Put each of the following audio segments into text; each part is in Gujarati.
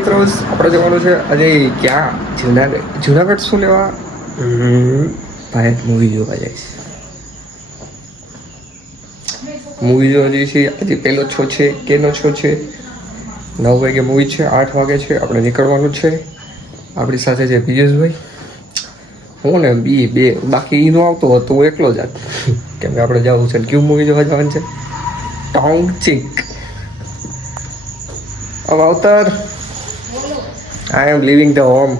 મિત્રો આપણે જવાનું છે આજે ક્યાં જુનાગઢ શું લેવા ભાઈ મૂવી જોવા જઈશ. મૂવી જોવા જઈએ છીએ. આજે પહેલો શો છે. કેનો શો છે? 9 વાગે મૂવી છે, 8 વાગે છે. આપણે નીકળવાનું છે. આપણી સાથે છે પિયુષભાઈ, હું ને બે બાકી એનો આવતો હતો, હું એકલો જ કેમ કે આપણે જવું છે ક્યુ મૂવી જોવા જવાનું છે. ટોંગ ચીક अब अवतार I am living the home.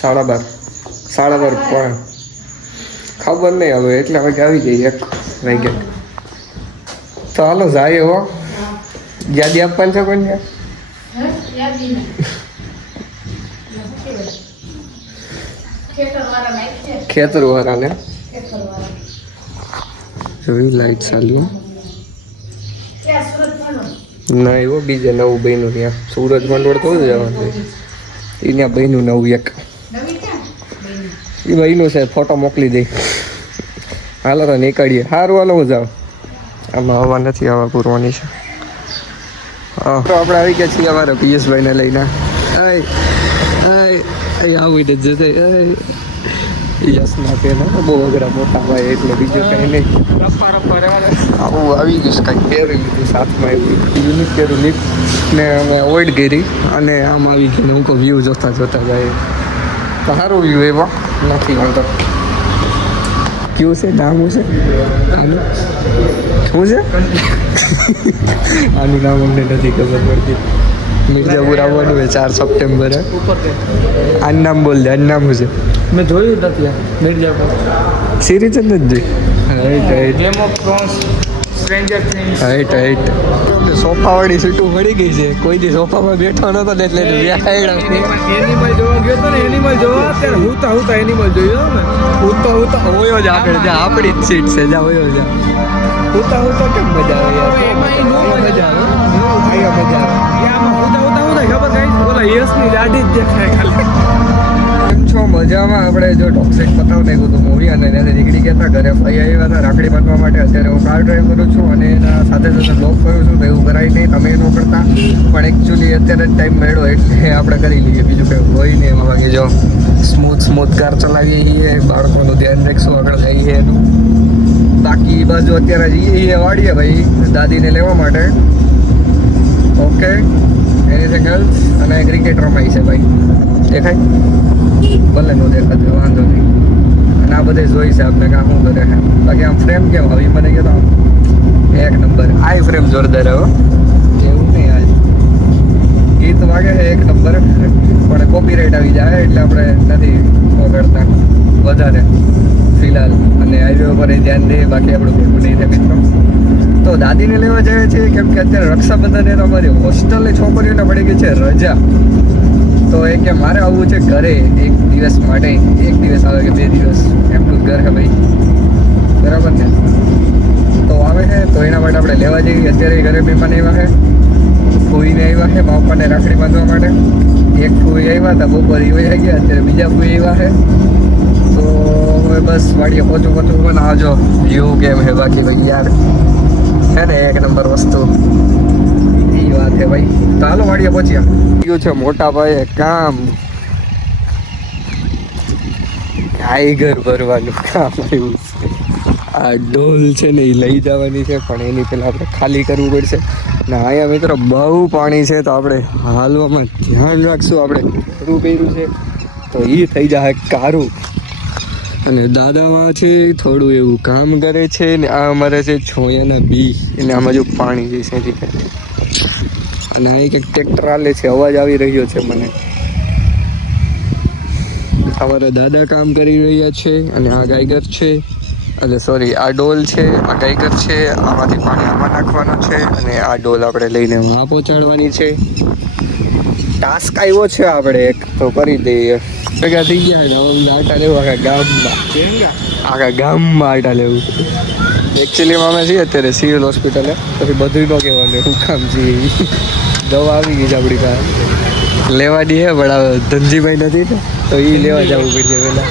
12:30 પણ ખબર નહીં હવે એટલા વાગે આવી જઈએ 1 વાગે. તો હાલો જાય હો. યાદી આપવાની છે કોઈને? ખેતર વાળાને જોઈ લાઈટ ચાલુ ના એવો બીજે નવું બન્યું ત્યાં સુરજ મંડળ તો જવાનું ત્યાં બન્યું નવું એક એ બન્યું છે. ફોટો મોકલી દઈ. હાલો તો નીકળીએ. સારું હાલો હું જાઉં. આમાં હવા નથી, હવા પૂરવાની છે. તો આપણે આવી ગયા છીએ અમારા પિયુષભાઈને લઈને. આવું જશે યસ ના કે બહુ અઘરા મોટા ભાઈ એટલે બીજું કંઈ નહીં. આવું આવી ગયું કાંઈ પહેરી લીધું સાથમાં એવું યુનિક પહેરું લીપ ને અમે અવોઇડ કરી અને આમ આવી ગયું. હું કહું વ્યૂ જોતા જાય તો સારું વ્યૂ એવા નથી વાંધો. કયું છે નામ છે આનું? શું છે આનું નામ અમને નથી ખબર પડતી. મિર્જાપુર આવવાનું હોય 4 સપ્ટેમ્બરે. આનું નામ બોલ દે. આનું નામ શું છે? મેં જોયું નથી મિર્જાપુર સિરીઝ જ નથી જોઈ. Game of thrones, stranger things. અમને સોફાવાળી સીટું મળી ગઈ છે. કોઈ દી સોફામાં બેઠો નતો ને એટલે એનિમલ જોવા ગયો તો ને, એનિમલ જોવા ત્યારે હું એનિમલ જોયો ને. હું હોયો જ આપણે જ્યાં આપણી જ સીટ છે જ્યાં હોયો જા. હું તો કેમ મજા આવે યાર. મજા આવે ખબર કઈ બોલા યશની દાઢી જ દેખાય ખાલી. કેમ છો? મજામાં. આપણે જો ટોક્સિક પતાવ નાખ્યું હતું મૂવી અને ત્યાંથી નીકળી ગયા હતા ઘરે. ફરી આવ્યા હતા રાખડી બાંધવા માટે. અત્યારે હું કાર ડ્રાઈવ કરું છું અને એના સાથે બ્લોગ કરું છું. તો એવું કરાય નહીં, તમે એનું કરતા. પણ એકચ્યુઅલી અત્યારે જ ટાઈમ મળ્યો એટલે આપણે કરી લઈએ. બીજું કંઈ હોય નહીં એમાં. બાકી જો સ્મૂથ કાર ચલાવીએ છીએ. બાળકોનું ધ્યાન રાખશું, આગળ જઈએ એનું. બાકી બસ જો અત્યારે જઈએ વાળીએ ભાઈ દાદીને લેવા માટે. Okay, anything else? અને ક્રિકેટ રમાય છે ભાઈ. દેખાય? ભલે નો દેખાતું વાંધો નહીં. અને આ બધે જોઈ છે આપણે કાં શું કરે છે. બાકી આમ ફ્રેમ કેમ હવે મને કહો તો એક નંબર. આ ફ્રેમ જોરદાર હવે કેવું નહીં. આજ ગીત વાગે છે એક નંબર પણ કોપીરાઇટ આવી જાય એટલે આપણે નથી વગાડતા વધારે ફિલહાલ. અને હાઈવે ઉપર ધ્યાન દઈએ. બાકી આપણું ભેગું નહીં થાય મિત્રો. તો દાદીને લેવા જાય છે કેમ કે અત્યારે રક્ષાબંધન એ અમારી હોસ્ટેલની છોકરીઓને પડી ગઈ છે રજા. તો એ કે મારે આવવું છે ઘરે 1 દિવસ માટે. 1 દિવસ આવે કે 2 દિવસ એમનું ઘર છે ભાઈ, બરાબર ને? તો આવે છે તો એના માટે આપણે લેવા જઈએ. અત્યારે ઘરે મહેમાન આવ્યા છે, ફૂઈને આવ્યા છે મા પપ્પાને રાખડી બાંધવા માટે. એક ફૂઈ આવ્યા હતા, બપોર વહી ગયા. અત્યારે બીજા ફૂઈ આવ્યા છે. તો હવે બસ વાડીએ પહોંચું પણ આવજો. વ્યૂ કેમ છે બાકી ભાઈ યાર છે ને એક નંબર વસ્તુ. એ વાત છે ભાઈ. તો હાલો વાડીએ પહોંચ્યા. ગયું છે મોટા ભાઈએ કામ. ટાઈગર ભરવાનું કામ આવ્યું છે. આ ડોલ છે ને એ લઈ જવાની છે પણ એની પહેલાં આપણે ખાલી કરવું પડશે. ને અહીંયા મિત્રો બહુ પાણી છે તો આપણે હાલવામાં ધ્યાન રાખશું. આપણે ખરું કર્યું છે તો એ થઈ જાય કારું. અને દાદામાં છે થોડું એવું કામ કરે છે ને આ અમારે છે છોયાના બી એને આમાં જો પાણી જે છે અને અહીં કંઈક ટ્રેક્ટર હાલે છે. અવાજ આવી રહ્યો છે મને. અમારા દાદા કામ કરી રહ્યા છે અને આ ગાયગર છે. એટલે સોરી આ ડોલ છે, આ ગાયગર છે. આમાંથી પાણી આમાં નાખવાનું છે અને આ ડોલ આપણે લઈને વहाँ પહોંચાડવાની છે. ટાસ્ક આવ્યો છે આપણે એક તો કરી દઈએ. ભેગા થઈ ગયા ને હવે આટા લેવું આખા ગામમાં આટા લેવું. એકચ્યુઅલીમાં અમે છીએ અત્યારે સિવિલ હોસ્પિટલે. પછી બધું ન કહેવાનું શું કામ છીએ. દવા આવી ગઈ છે આપણી પાસે લેવાની છે પણ ધનજીભાઈ નથી ને તો એ લેવા જવું પડશે પહેલાં.